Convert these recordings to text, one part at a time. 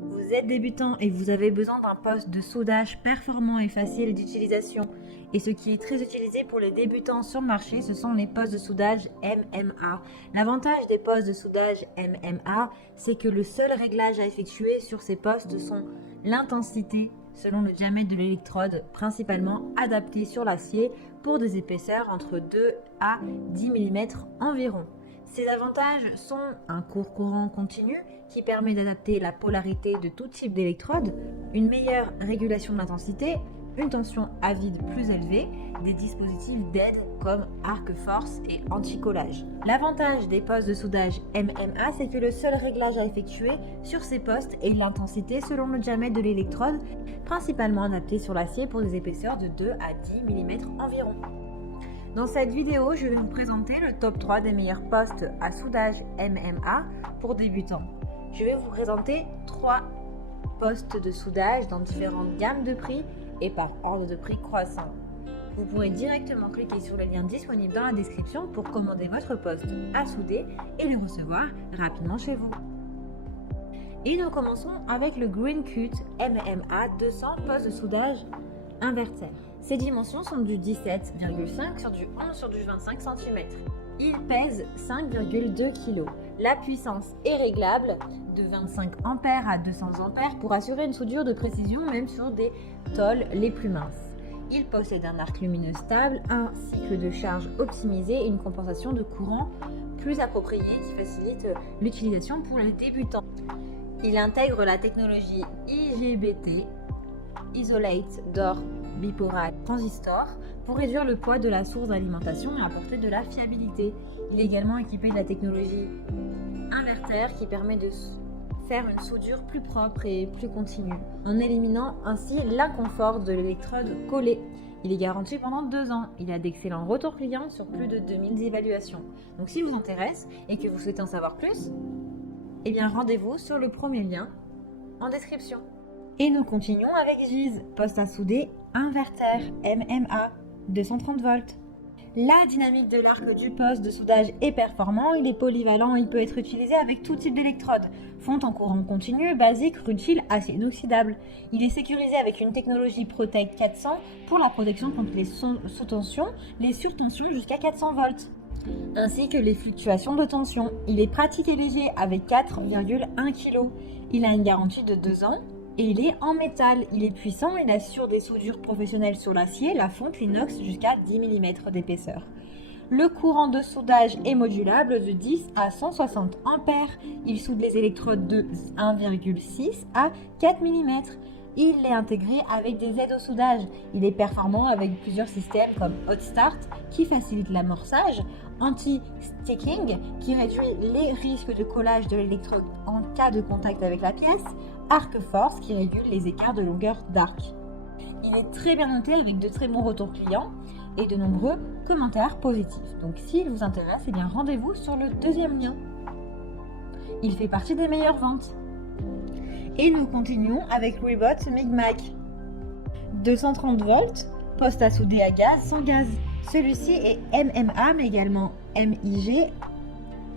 Vous êtes débutant et vous avez besoin d'un poste de soudage performant et facile d'utilisation. Et ce qui est très utilisé pour les débutants sur le marché, ce sont les postes de soudage MMA. L'avantage des postes de soudage MMA, c'est que le seul réglage à effectuer sur ces postes sont l'intensité selon le diamètre de l'électrode, principalement adaptée sur l'acier pour des épaisseurs entre 2 à 10 mm environ. Ces avantages sont un court courant continu qui permet d'adapter la polarité de tout type d'électrode, une meilleure régulation de l'intensité, une tension à vide plus élevée, des dispositifs d'aide comme arc-force et anti-collage. L'avantage des postes de soudage MMA, c'est que le seul réglage à effectuer sur ces postes est l'intensité selon le diamètre de l'électrode, principalement adapté sur l'acier pour des épaisseurs de 2 à 10 mm environ. Dans cette vidéo, je vais vous présenter le top 3 des meilleurs postes à soudage MMA pour débutants. Je vais vous présenter 3 postes de soudage dans différentes gammes de prix et par ordre de prix croissant. Vous pourrez directement cliquer sur le lien disponible dans la description pour commander votre poste à souder et le recevoir rapidement chez vous. Et nous commençons avec le Greencut MMA 200 poste de soudage inverter. Ses dimensions sont du 17,5 sur du 11 sur du 25 cm. Il pèse 5,2 kg. La puissance est réglable de 25 A à 200 A pour assurer une soudure de précision même sur des tôles les plus minces. Il possède un arc lumineux stable, un cycle de charge optimisé et une compensation de courant plus appropriée qui facilite l'utilisation pour les débutants. Il intègre la technologie IGBT, Isolate Door Bipolar Transistor, pour réduire le poids de la source d'alimentation et apporter de la fiabilité. Il est également équipé de la technologie inverter qui permet de faire une soudure plus propre et plus continue, en éliminant ainsi l'inconfort de l'électrode collée. Il est garanti pendant 2 ans. Il a d'excellents retours clients sur plus de 2000 évaluations. Donc si vous intéresse et que vous souhaitez en savoir plus, eh bien rendez-vous sur le premier lien en description. Et nous continuons avec Giz, poste à souder inverter MMA 230 volts. La dynamique de l'arc du poste de soudage est performant, il est polyvalent, il peut être utilisé avec tout type d'électrode. Fonte en courant continu, basique, rutile, acier inoxydable. Il est sécurisé avec une technologie Protect 400 pour la protection contre les sous-tensions, les surtensions jusqu'à 400 volts, ainsi que les fluctuations de tension. Il est pratique et léger avec 4,1 kg. Il a une garantie de 2 ans. Et il est en métal, il est puissant, il assure des soudures professionnelles sur l'acier, la fonte, l'inox jusqu'à 10 mm d'épaisseur. Le courant de soudage est modulable de 10 à 160 A. Il soude les électrodes de 1,6 à 4 mm. Il est intégré avec des aides au soudage. Il est performant avec plusieurs systèmes comme Hot Start qui facilite l'amorçage, Anti-Sticking qui réduit les risques de collage de l'électrode en cas de contact avec la pièce, Arc-Force qui régule les écarts de longueur d'arc. Il est très bien noté avec de très bons retours clients et de nombreux commentaires positifs. Donc s'il vous intéresse, eh bien rendez-vous sur le deuxième lien. Il fait partie des meilleures ventes. Et nous continuons avec Rebot MIG-MAG 230 volts, poste à souder à gaz sans gaz. Celui-ci est MMA mais également MIG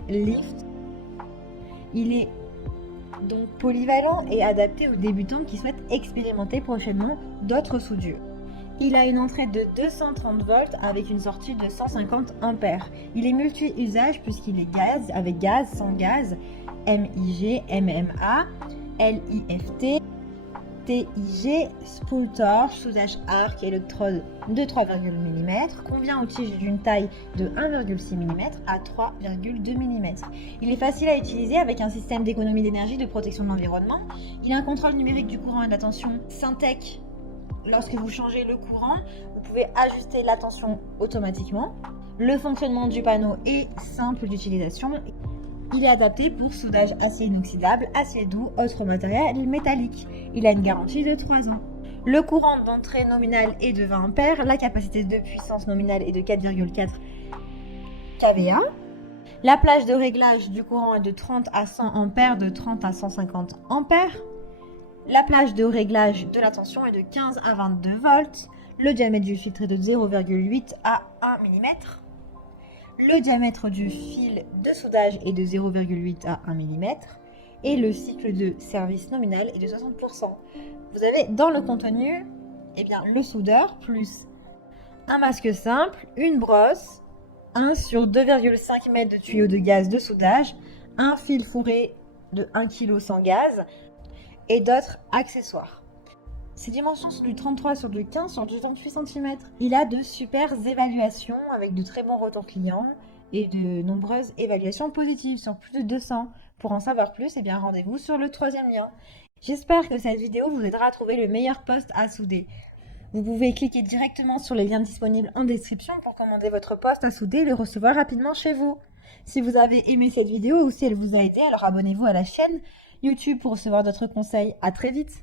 Lift. Il est donc polyvalent et adapté aux débutants qui souhaitent expérimenter prochainement d'autres soudures. Il a une entrée de 230 volts avec une sortie de 150 A. Il est multi-usage puisqu'il est gaz, avec gaz, sans gaz, MIG, MMA, LIFT, TIG, spool torche, soudage arc, électrode de 3,1 mm, convient aux tiges d'une taille de 1,6 mm à 3,2 mm. Il est facile à utiliser avec un système d'économie d'énergie de protection de l'environnement. Il a un contrôle numérique du courant et de la tension Syntec. Lorsque vous changez le courant, vous pouvez ajuster la tension automatiquement. Le fonctionnement du panneau est simple d'utilisation. Il est adapté pour soudage acier inoxydable, acier doux, autres matériels métalliques. Il a une garantie de 3 ans. Le courant d'entrée nominal est de 20 A, la capacité de puissance nominale est de 4,4 kVA. La plage de réglage du courant est de 30 à 100 A, de 30 à 150 A. La plage de réglage de la tension est de 15 à 22 volts. Le diamètre du filtre est de 0,8 à 1 mm. Le diamètre du fil de soudage est de 0,8 à 1 mm. et le cycle de service nominal est de 60%. Vous avez dans le contenu le soudeur plus un masque simple, une brosse, 1 sur 2,5 m de tuyau de gaz de soudage, un fil fourré de 1 kg sans gaz et d'autres accessoires. Ses dimensions sont du 33 sur du 15 sur du 38 cm. Il a de super évaluations avec de très bons retours clients et de nombreuses évaluations positives sur plus de 200. Pour en savoir plus, rendez-vous sur le 3e lien. J'espère que cette vidéo vous aidera à trouver le meilleur poste à souder. Vous pouvez cliquer directement sur les liens disponibles en description pour commander votre poste à souder et le recevoir rapidement chez vous. Si vous avez aimé cette vidéo ou si elle vous a aidé, alors abonnez-vous à la chaîne YouTube pour recevoir d'autres conseils. À très vite!